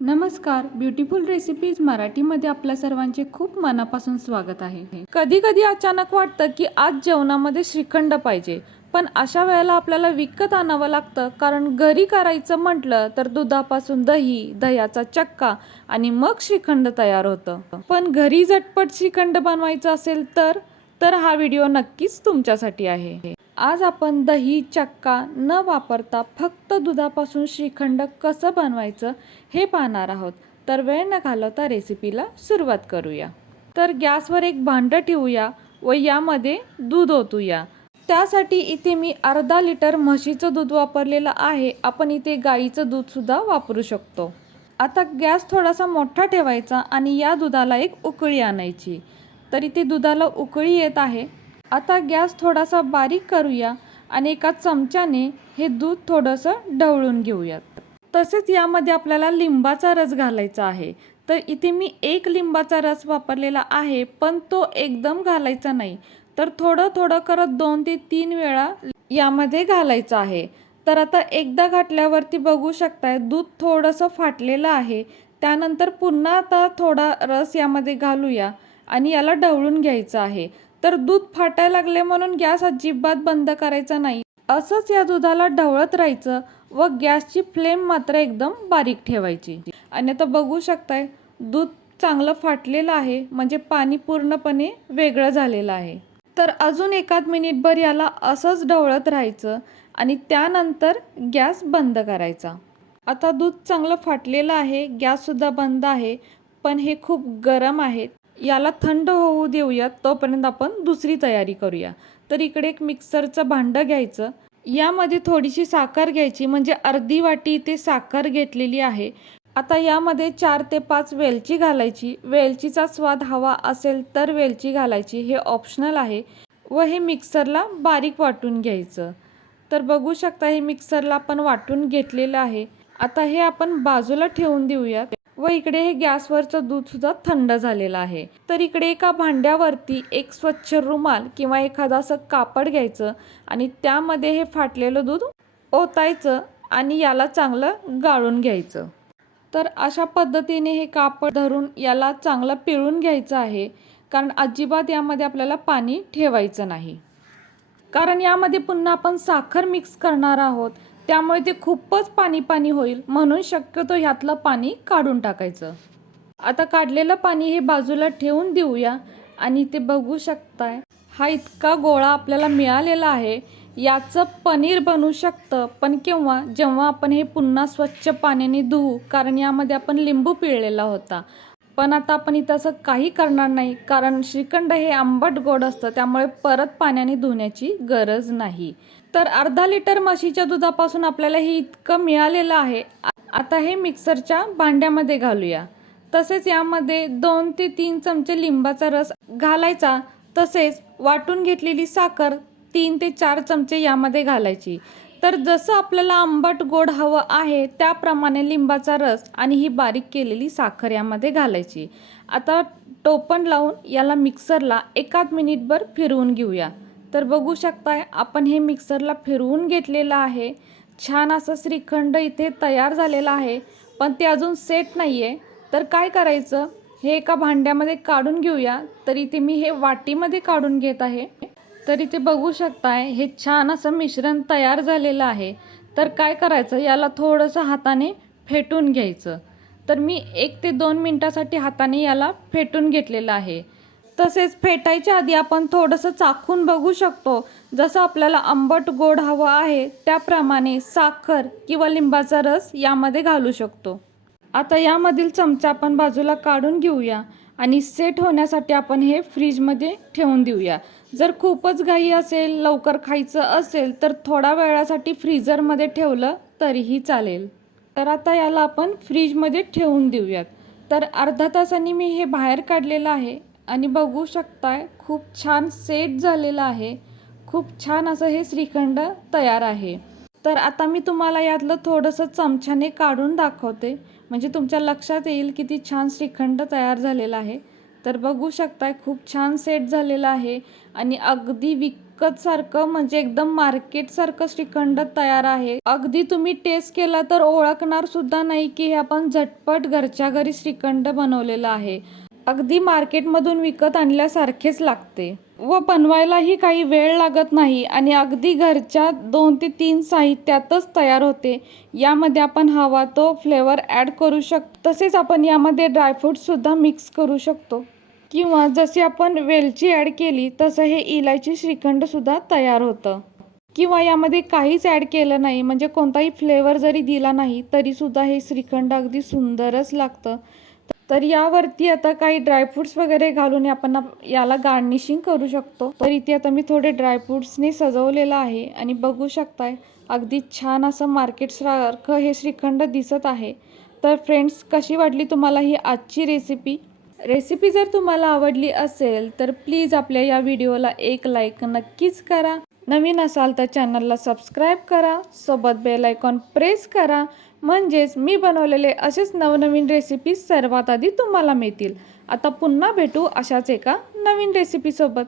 नमस्कार, beautiful recipes मराठीमध्ये आपल्या सर्वांचे खूप मनापासून स्वागत आहे. कधी कधी अचानक वाटतं की आज जेवणामध्ये श्रीखंड पाहिजे, पण अशा वेळेला आपल्याला विकत आणावं लागतं, कारण घरी करायचं म्हटलं तर दुधापासून दही, दह्याचा चक्का आणि मग श्रीखंड तयार होतं. पण घरी झटपट श्रीखंड बनवायचं असेल तर हा व्हिडिओ नक्कीच तुमच्यासाठी आहे. आज आपण दही चक्का न वापरता फक्त दुधापासून श्रीखंड कसं बनवायचं हे पाहणार आहोत. तर वेळ न घालवता रेसिपीला सुरुवात करूया. तर गॅसवर एक भांडं ठेवूया व यामध्ये दूध ओतूया. त्यासाठी इथे मी अर्धा लिटर म्हशीचं दूध वापरलेलं आहे. आपण इथे गाईचं दूधसुद्धा वापरू शकतो. आता गॅस थोडासा मोठा ठेवायचा आणि या दुधाला एक उकळी आणायची. तर इथे दुधाला उकळी येत आहे. आता गॅस थोडासा बारीक करूया आणि एका चमच्याने हे दूध थोडंसं ढवळून घेऊयात. तसेच यामध्ये आपल्याला लिंबाचा रस घालायचा आहे. तर इथे मी 1 लिंबाचा रस वापरलेला आहे, पण तो एकदम घालायचा नाही, तर थोडं थोडं करत 2 ते 3 वेळा यामध्ये घालायचं आहे. तर आता एकदा घातल्यावरती बघू शकताय दूध थोडंसं फाटलेलं आहे. त्यानंतर पुन्हा आता थोडा रस यामध्ये घालूया आणि याला ढवळून घ्यायचं आहे. तर दूध फाटायला लागले म्हणून गॅस अजिबात बंद करायचा नाही. असंच या दुधाला ढवळत राहायचं व गॅसची फ्लेम मात्र एकदम बारीक ठेवायची. आणि आता बघू शकताय दूध चांगलं फाटलेलं आहे, म्हणजे पाणी पूर्णपणे वेगळं झालेलं आहे. तर अजून एखाद मिनिटभर याला असंच ढवळत राहायचं आणि त्यानंतर गॅस बंद करायचा. आता दूध चांगलं फाटलेलं आहे, गॅससुद्धा बंद आहे, पण हे खूप गरम आहे. याला थंड होऊ देऊयात, तोपर्यंत आपण दुसरी तयारी करूया. तर इकडे एक मिक्सरचं भांडं घ्यायचं. यामध्ये थोडीशी साखर घ्यायची, म्हणजे अर्धी वाटी इथे साखर घेतलेली आहे. आता यामध्ये 4 ते 5 वेलची घालायची. वेलचीचा स्वाद हवा असेल तर वेलची घालायची, हे ऑप्शनल आहे. व हे मिक्सरला बारीक वाटून घ्यायचं. तर बघू शकता हे मिक्सरला आपण वाटून घेतलेलं आहे. आता हे आपण बाजूला ठेवून देऊयात व इकडे हे गॅसवरचं दूधसुद्धा थंड झालेलं आहे. तर इकडे एका भांड्यावरती एक स्वच्छ रुमाल किंवा एखादं असं कापड घ्यायचं आणि त्यामध्ये हे फाटलेलं दूध ओतायचं आणि याला चांगलं गाळून घ्यायचं. तर अशा पद्धतीने हे कापड धरून याला चांगलं पिळून घ्यायचं आहे, कारण अजिबात यामध्ये आपल्याला पाणी ठेवायचं नाही. कारण यामध्ये पुन्हा आपण साखर मिक्स करणार आहोत, त्यामुळे ते खूपच पाणी पाणी होईल, म्हणून शक्यतो ह्यातलं पाणी काढून टाकायचं. आता काढलेलं पाणी हे बाजूला ठेवून देऊया आणि ते बघू शकताय हा इतका गोळा आपल्याला मिळालेला आहे. याचं पनीर बनू शकतं, पण जेव्हा आपण हे पुन्हा स्वच्छ पाण्याने धुवू, कारण यामध्ये आपण लिंबू पिळलेला होता. पण आता आपण इथं असं काही करणार नाही, कारण श्रीखंड हे आंबट गोड असतं, त्यामुळे परत पाण्याने धुण्याची गरज नाही. तर अर्धा लिटर म्हशीच्या दुधापासून आपल्याला हे इतकं मिळालेलं आहे. आता हे मिक्सरच्या भांड्यामध्ये घालूया. तसेच यामध्ये 2 ते 3 चमचे लिंबाचा रस घालायचा. तसेच वाटून घेतलेली साखर 3 ते 4 चमचे यामध्ये घालायची. तर जसं आपल्याला आंबट गोड हवं आहे त्याप्रमाणे लिंबाचा रस आणि ही बारीक केलेली साखर यामध्ये घालायची. आता टोपण लावून याला मिक्सरला एकाद मिनिटभर फिरवून घेऊया. तर बघू शकताय आपण हे मिक्सरला फिरवून घेतलेलं आहे. छान असं श्रीखंड इथे तयार झालेलं आहे, पण ते अजून सेट नाही आहे. तर काय करायचं, हे एका भांड्यामध्ये काढून घेऊया. तर इथे मी हे वाटीमध्ये काढून घेत आहे. तर इथे बघू शकताय हे छान असं मिश्रण तयार झालेलं आहे. तर काय करायचं, याला थोडंसं हाताने फेटून घ्यायचं. तर मी 1 ते 2 मिनटासाठी हाताने याला फेटून घेतलेलं आहे. तसेच फेटायच्या आधी आपण थोडंसं चाखून बघू शकतो. जसं आपल्याला आंबट गोड हवं आहे त्याप्रमाणे साखर किंवा लिंबाचा रस यामध्ये घालू शकतो. आता यामधील चमचा आपण बाजूला काढून घेऊया आणि सेट होण्यासाठी आपण हे फ्रीजमध्ये ठेवून देऊया. जर खूपच घाई असेल, लवकर खायचं असेल, तर थोडा वेळासाठी फ्रीझरमध्ये ठेवलं तरीही चालेल. तर आता याला आपण फ्रीजमध्ये ठेवून देऊयात. तर अर्धा तासांनी मी हे बाहेर काढलेलं आहे आणि बघू शकताय खूप छान सेट झालेलं आहे. खूप छान असं हे श्रीखंड तयार आहे. तर आता मी तुम्हाला यातलं थोडंसं चमच्याने काढून दाखवते, म्हणजे तुमच्या लक्षात येईल किती छान श्रीखंड तयार झालेला आहे. तर बघू शकताय खूप छान सेट झालेला आहे आणि अगदी विकत सारखं म्हणजे एकदम मार्केट सारखं श्रीखंड तयार आहे. अगदी तुम्ही टेस्ट केला तर ओळखणार सुद्धा नाही की हे आपण झटपट घरच्या घरी श्रीखंड बनवलेलं आहे. अगदी मार्केटमधून विकत आणल्यासारखेच लागते व बनवायलाही काही वेळ लागत नाही आणि अगदी घरच्या 2 ते 3 साहित्यातच तयार होते. यामध्ये आपण हवा तो फ्लेवर ॲड करू शकतो. तसेच आपण यामध्ये ड्रायफ्रूट्स सुद्धा मिक्स करू शकतो किंवा जशी आपण वेलची ॲड केली तसं हे इलायची श्रीखंड सुद्धा तयार होतं. किंवा यामध्ये काहीच ॲड केलं नाही म्हणजे कोणताही फ्लेवर जरी दिला नाही तरी सुद्धा हे श्रीखंड अगदी सुंदरच लागतं. तर यावरती आता काही ड्रायफ्रूट्स वगैरे घालून आपण याला गार्निशिंग करू शकतो. तर इथे आता मी थोडे ड्रायफ्रूट्सने सजवलेलं आहे आणि बघू शकताय अगदी छान असं मार्केटसारखं हे श्रीखंड दिसत आहे. तर फ्रेंड्स, कशी वाटली तुम्हाला ही आजची रेसिपी जर तुम्हाला आवडली असेल तर प्लीज आपल्या या व्हिडिओला एक लाईक नक्कीच करा. नवीन असाल तर चॅनलला सबस्क्राईब करा, सोबत बेल आयकॉन प्रेस करा, म्हणजेच मी बनवलेले असेच नवनवीन रेसिपी सर्वात आधी तुम्हाला मिळतील. आता पुन्हा भेटू अशाच एका नवीन रेसिपीसोबत.